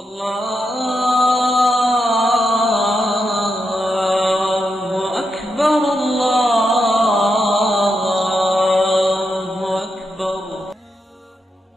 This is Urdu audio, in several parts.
الله أكبر الله أكبر۔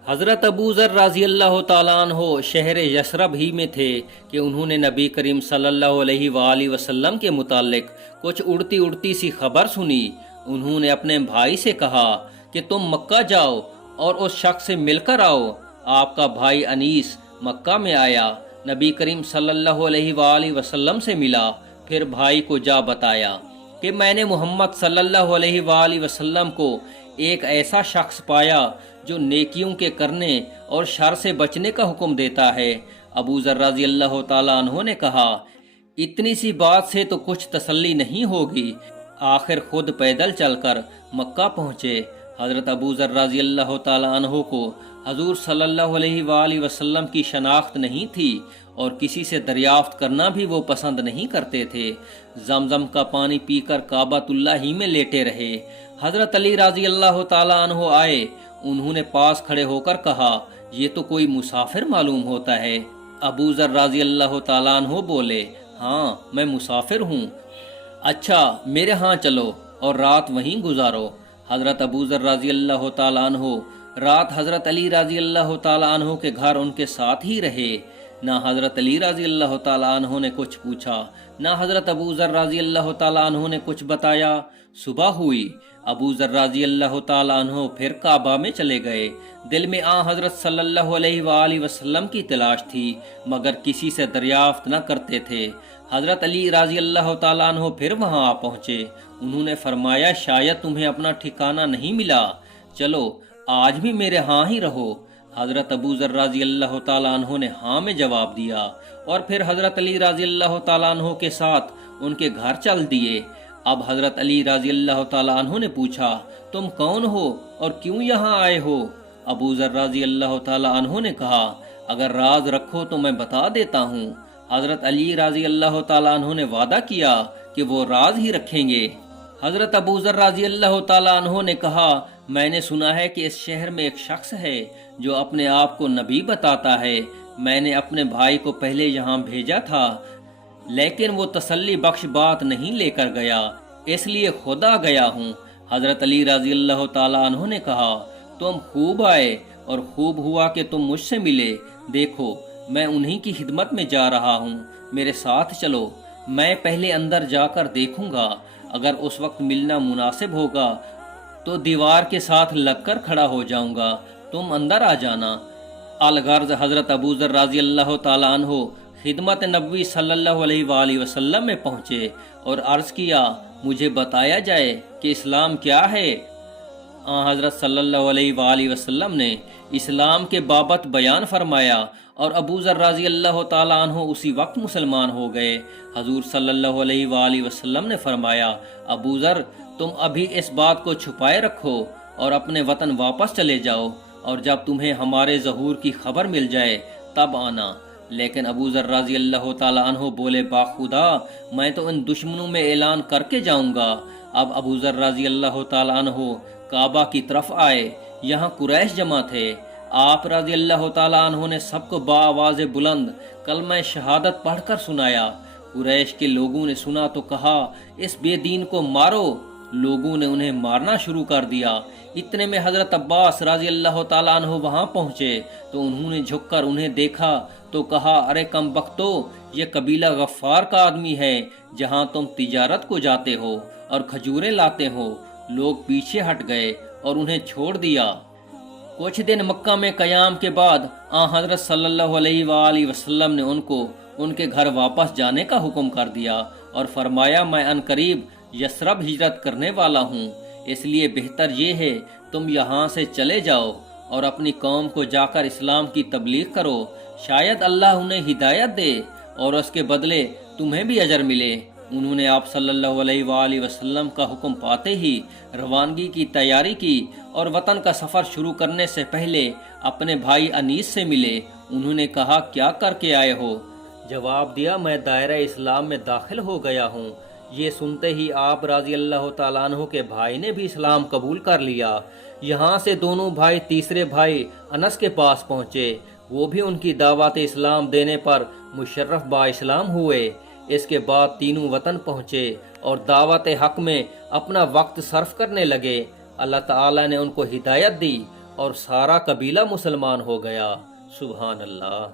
حضرت ابو ذر رضی اللہ تعالیٰ عنہ شہر یثرب ہی میں تھے کہ انہوں نے نبی کریم صلی اللہ علیہ وآلہ وسلم کے متعلق کچھ اڑتی اڑتی سی خبر سنی۔ انہوں نے اپنے بھائی سے کہا کہ تم مکہ جاؤ اور اس شخص سے مل کر آؤ۔ آپ کا بھائی انیس مکہ میں آیا، نبی کریم صلی اللہ علیہ وآلہ وسلم سے ملا، پھر بھائی کو جا بتایا کہ میں نے محمد صلی اللہ علیہ وآلہ وسلم کو ایک ایسا شخص پایا جو نیکیوں کے کرنے اور شر سے بچنے کا حکم دیتا ہے۔ ابو ذر رضی اللہ تعالیٰ عنہ نے کہا اتنی سی بات سے تو کچھ تسلی نہیں ہوگی۔ آخر خود پیدل چل کر مکہ پہنچے۔ حضرت ابو ذر رضی اللہ تعالیٰ عنہ کو حضور صلی اللہ علیہ وآلہ وسلم کی شناخت نہیں تھی اور کسی سے دریافت کرنا بھی وہ پسند نہیں کرتے تھے۔ زمزم کا پانی پی کر کعبۃ اللہ ہی میں لیٹے رہے۔ حضرت علی رضی اللہ تعالیٰ عنہ آئے، انہوں نے پاس کھڑے ہو کر کہا یہ تو کوئی مسافر معلوم ہوتا ہے۔ ابو ذر رضی اللہ تعالیٰ عنہ بولے ہاں میں مسافر ہوں۔ اچھا میرے ہاں چلو اور رات وہیں گزارو۔ حضرت ابو ذر رضی اللہ تعالیٰ عنہ رات حضرت علی رضی اللہ تعالیٰ عنہ کے گھر ان کے ساتھ ہی رہے۔ نہ حضرت علی رضی اللہ تعالیٰ عنہ نے کچھ پوچھا، نہ حضرت ابو ذر رضی اللہ تعالیٰ عنہ نے کچھ بتایا۔ صبح ہوئی، ابو ذر رضی اللہ تعالیٰ عنہ پھر کعبہ میں چلے گئے۔ دل میں حضرت صلی اللہ علیہ وآلہ وسلم کی تلاش تھی مگر کسی سے دریافت نہ کرتے تھے۔ حضرت علی رضی اللہ تعالیٰ عنہ پھر وہاں آ پہنچے۔ انہوں نے فرمایا شاید تمہیں اپنا ٹھکانہ نہیں ملا، چلو آج بھی میرے ہاں ہی رہو۔ حضرت ابو ذر رضی اللہ تعالیٰ عنہ نے ہاں میں جواب دیا اور پھر حضرت علی رضی اللہ تعالیٰ عنہ کے ساتھ ان کے گھر چل دیے۔ اب حضرت علی رضی اللہ تعالیٰ عنہ نے پوچھا تم کون ہو اور کیوں یہاں آئے ہو؟ ابو ذر رضی اللہ تعالیٰ عنہ نے کہا اگر راز رکھو تو میں بتا دیتا ہوں۔ حضرت علی رضی اللہ تعالیٰ عنہ نے وعدہ کیا کہ وہ راز ہی رکھیں گے۔ حضرت ابو ذر رضی اللہ تعالیٰ عنہ نے کہا میں نے سنا ہے کہ اس شہر میں ایک شخص ہے جو اپنے آپ کو نبی بتاتا ہے۔ میں نے اپنے بھائی کو پہلے یہاں بھیجا تھا لیکن وہ تسلی بخش بات نہیں لے کر گیا، اس لیے خود آ گیا ہوں۔ حضرت علی رضی اللہ تعالیٰ عنہ نے کہا تم خوب آئے اور خوب ہوا کہ تم مجھ سے ملے۔ دیکھو میں انہی کی خدمت میں جا رہا ہوں، میرے ساتھ چلو۔ میں پہلے اندر جا کر دیکھوں گا، اگر اس وقت ملنا مناسب ہوگا تو دیوار کے ساتھ لگ کر کھڑا ہو جاؤں گا، تم اندر آ جانا۔ الغرض حضرت ابو ذر رضی اللہ تعالیٰ عنہ خدمت نبوی صلی اللہ علیہ وآلہ وسلم میں پہنچے اور عرض کیا مجھے بتایا جائے کہ اسلام کیا ہے۔ حضرت صلی اللہ علیہ وآلہ وسلم نے اسلام کے بابت بیان فرمایا اور ابو ذر رضی اللہ تعالیٰ عنہ اسی وقت مسلمان ہو گئے۔ حضور صلی اللہ علیہ وآلہ وسلم نے فرمایا ابو ذر تم ابھی اس بات کو چھپائے رکھو اور اپنے وطن واپس چلے جاؤ اور جب تمہیں ہمارے ظہور کی خبر مل جائے تب آنا۔ لیکن ابو ذر رضی اللہ تعالیٰ عنہ بولے باخدا میں تو ان دشمنوں میں اعلان کر کے جاؤں گا۔ اب ابو ذر رضی اللہ تعالیٰ عنہ کعبہ کی طرف آئے، یہاں قریش جمع تھے۔ آپ رضی اللہ تعالیٰ عنہ نے سب کو بآواز بلند کلمہ شہادت پڑھ کر سنایا۔ قریش کے لوگوں نے سنا تو کہا اس بے دین کو مارو۔ لوگوں نے انہیں مارنا شروع کر دیا۔ اتنے میں حضرت عباس رضی اللہ تعالیٰ عنہ وہاں پہنچے تو انہوں نے جھک کر انہیں دیکھا تو کہا ارے کم بختو، یہ قبیلہ غفار کا آدمی ہے، جہاں تم تجارت کو جاتے ہو اور کھجوریں لاتے ہو۔ لوگ پیچھے ہٹ گئے اور انہیں چھوڑ دیا۔ کچھ دن مکہ میں قیام کے بعد حضرت صلی اللہ علیہ وآلہ وسلم نے ان کو ان کے گھر واپس جانے کا حکم کر دیا اور فرمایا میں ان قریب یثرب ہجرت کرنے والا ہوں، اس لیے بہتر یہ ہے تم یہاں سے چلے جاؤ اور اپنی قوم کو جا کر اسلام کی تبلیغ کرو، شاید اللہ انہیں ہدایت دے اور اس کے بدلے تمہیں بھی اجر ملے۔ انہوں نے آپ صلی اللہ علیہ وآلہ وسلم کا حکم پاتے ہی روانگی کی تیاری کی اور وطن کا سفر شروع کرنے سے پہلے اپنے بھائی انیس سے ملے۔ انہوں نے کہا کیا کر کے آئے ہو؟ جواب دیا میں دائرہ اسلام میں داخل ہو گیا ہوں۔ یہ سنتے ہی آپ رضی اللہ تعالیٰ عنہ کے بھائی نے بھی اسلام قبول کر لیا۔ یہاں سے دونوں بھائی تیسرے بھائی انس کے پاس پہنچے۔ وہ بھی ان کی دعوت اسلام دینے پر مشرف با اسلام ہوئے۔ اس کے بعد تینوں وطن پہنچے اور دعوت حق میں اپنا وقت صرف کرنے لگے۔ اللہ تعالیٰ نے ان کو ہدایت دی اور سارا قبیلہ مسلمان ہو گیا۔ سبحان اللہ۔